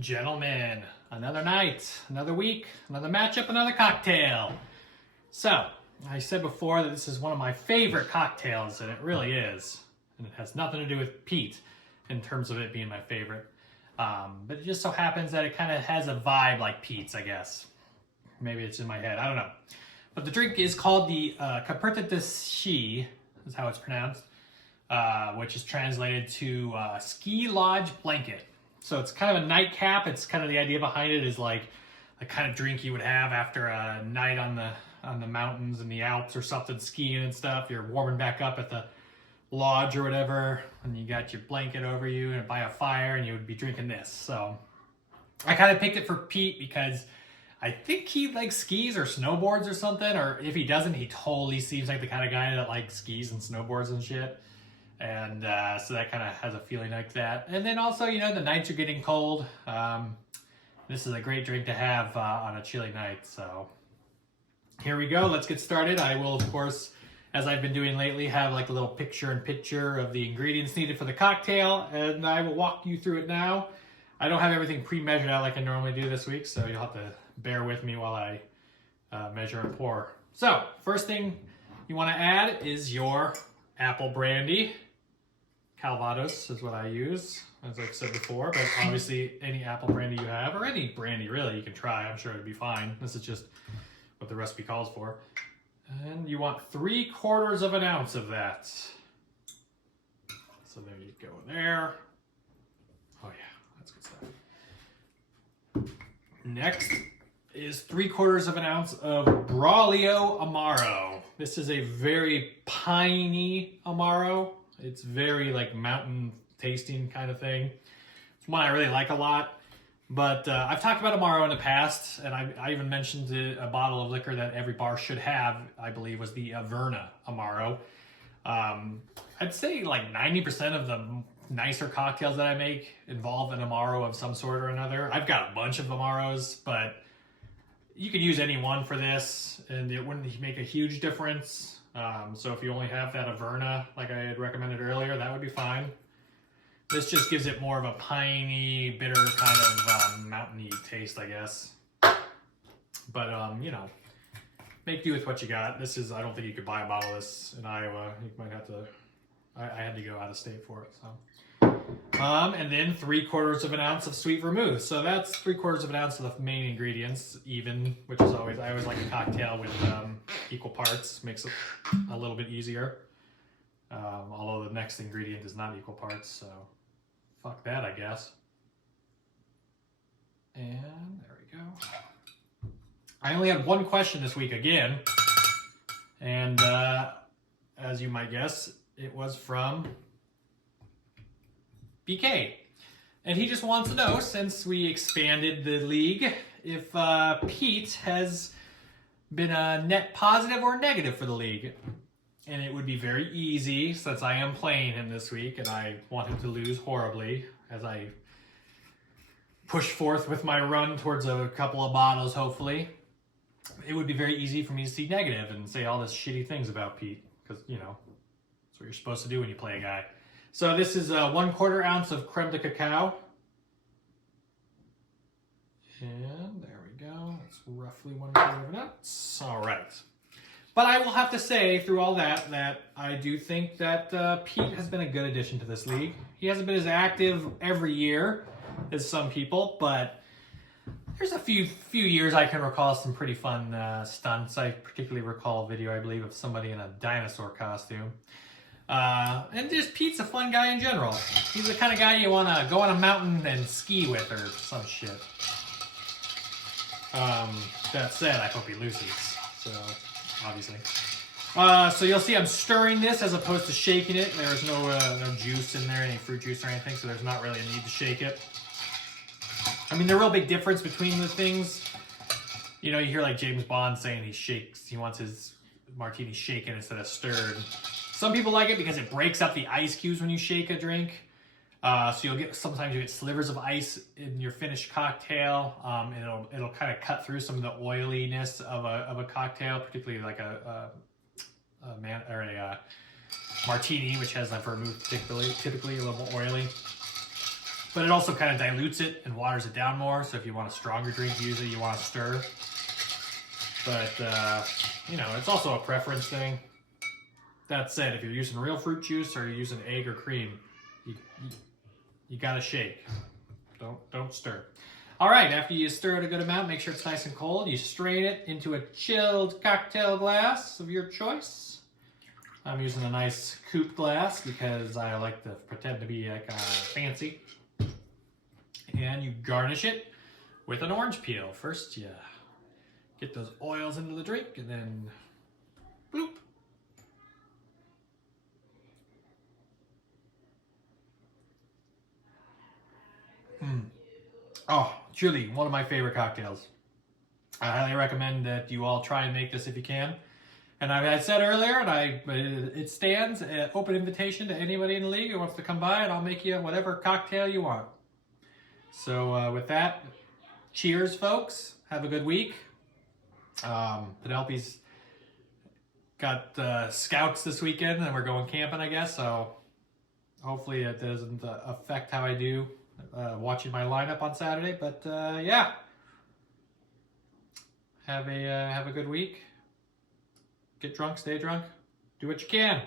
Gentlemen, another night, another week, another matchup, another cocktail. So, I said before that this is one of my favorite cocktails, and it really is. And it has nothing to do with Pete in terms of it being my favorite. But it just so happens that it kind of has a vibe like Pete's, I guess. Maybe it's in my head, I don't know. But the drink is called the Coperta is how it's pronounced, which is translated to ski lodge blanket. So it's kind of a nightcap. It's kind of the idea behind it is like the kind of drink you would have after a night on the mountains in the Alps or something, skiing and stuff. You're warming back up at the lodge or whatever, and you got your blanket over you and by a fire, and you would be drinking this. So I kind of picked it for Pete because I think he likes skis or snowboards or something, or if he doesn't, he totally seems like the kind of guy that likes skis and snowboards and shit. And so that kind of has a feeling like that. And then also, you know, the nights are getting cold. This is a great drink to have on a chilly night. So here we go. Let's get started. I will, of course, as I've been doing lately, have like a little picture of the ingredients needed for the cocktail. And I will walk you through it now. I don't have everything pre-measured out like I normally do this week, so you'll have to bear with me while I measure and pour. So first thing you want to add is your apple brandy. Calvados is what I use, as I've said before, but obviously any apple brandy you have, or any brandy really, you can try. I'm sure it'd be fine. This is just what the recipe calls for. And you want 3/4 of an ounce of that. So there you go there. Oh yeah, that's good stuff. Next is 3/4 of an ounce of Braulio Amaro. This is a very piney Amaro. It's very like mountain tasting kind of thing. It's one I really like a lot. But I've talked about Amaro in the past, and I even mentioned a bottle of liquor that every bar should have, I believe, was the Averna Amaro. I'd say like 90% of the nicer cocktails that I make involve an Amaro of some sort or another. I've got a bunch of Amaros, but you could use any one for this, and it wouldn't make a huge difference. So if you only have that Averna, like I had recommended earlier, that would be fine. This just gives it more of a piney, bitter kind of mountainy taste, I guess. But, you know, make do with what you got. This is, I don't think you could buy a bottle of this in Iowa. You might have to, I had to go out of state for it, so. And then 3/4 of an ounce of sweet vermouth. So that's 3/4 of an ounce of the main ingredients, even, which is always, I always like a cocktail with equal parts. Makes it a little bit easier. Although the next ingredient is not equal parts, so fuck that, I guess. And there we go. I only had one question this week again. And as you might guess, it was from BK. And he just wants to know, since we expanded the league, if Pete has been a net positive or negative for the league. And it would be very easy, since I am playing him this week and I want him to lose horribly as I push forth with my run towards a couple of bottles, hopefully. It would be very easy for me to see negative and say all this shitty things about Pete, because, you know, that's what you're supposed to do when you play a guy. So this is 1/4 ounce of creme de cacao. And there we go. That's roughly 1/4 of an ounce. All right. But I will have to say, through all that, that I do think that Pete has been a good addition to this league. He hasn't been as active every year as some people, but there's a few years I can recall some pretty fun stunts. I particularly recall a video, I believe, of somebody in a dinosaur costume. And just Pete's a fun guy in general. He's the kind of guy you want to go on a mountain and ski with or some shit. That said, I hope he loses. So, obviously. So you'll see I'm stirring this as opposed to shaking it. There's no juice in there, any fruit juice or anything, so there's not really a need to shake it. I mean, the real big difference between the things, you know, you hear like James Bond saying he wants his martini shaken instead of stirred. Some people like it because it breaks up the ice cubes when you shake a drink. So sometimes you get slivers of ice in your finished cocktail, and it'll kind of cut through some of the oiliness of a cocktail, particularly like a martini, which has a vermouth typically a little more oily. but it also kind of dilutes it and waters it down more. So if you want a stronger drink, usually you want to stir. But, you know, it's also a preference thing. That said, if you're using real fruit juice or you're using egg or cream, you gotta shake. Don't stir. All right, after you stir it a good amount, make sure it's nice and cold. You strain it into a chilled cocktail glass of your choice. I'm using a nice coupe glass because I like to pretend to be like fancy. And you garnish it with an orange peel. First, you get those oils into the drink, and then bloop. Oh, truly one of my favorite cocktails. I highly recommend that you all try and make this if you can. And I said earlier, and it stands, an open invitation to anybody in the league who wants to come by, and I'll make you whatever cocktail you want. So with that, cheers, folks. Have a good week. Penelope's got scouts this weekend, and we're going camping, I guess. So hopefully it doesn't affect how I do watching my lineup on Saturday. But yeah, have a good week. Get drunk, stay drunk, do what you can.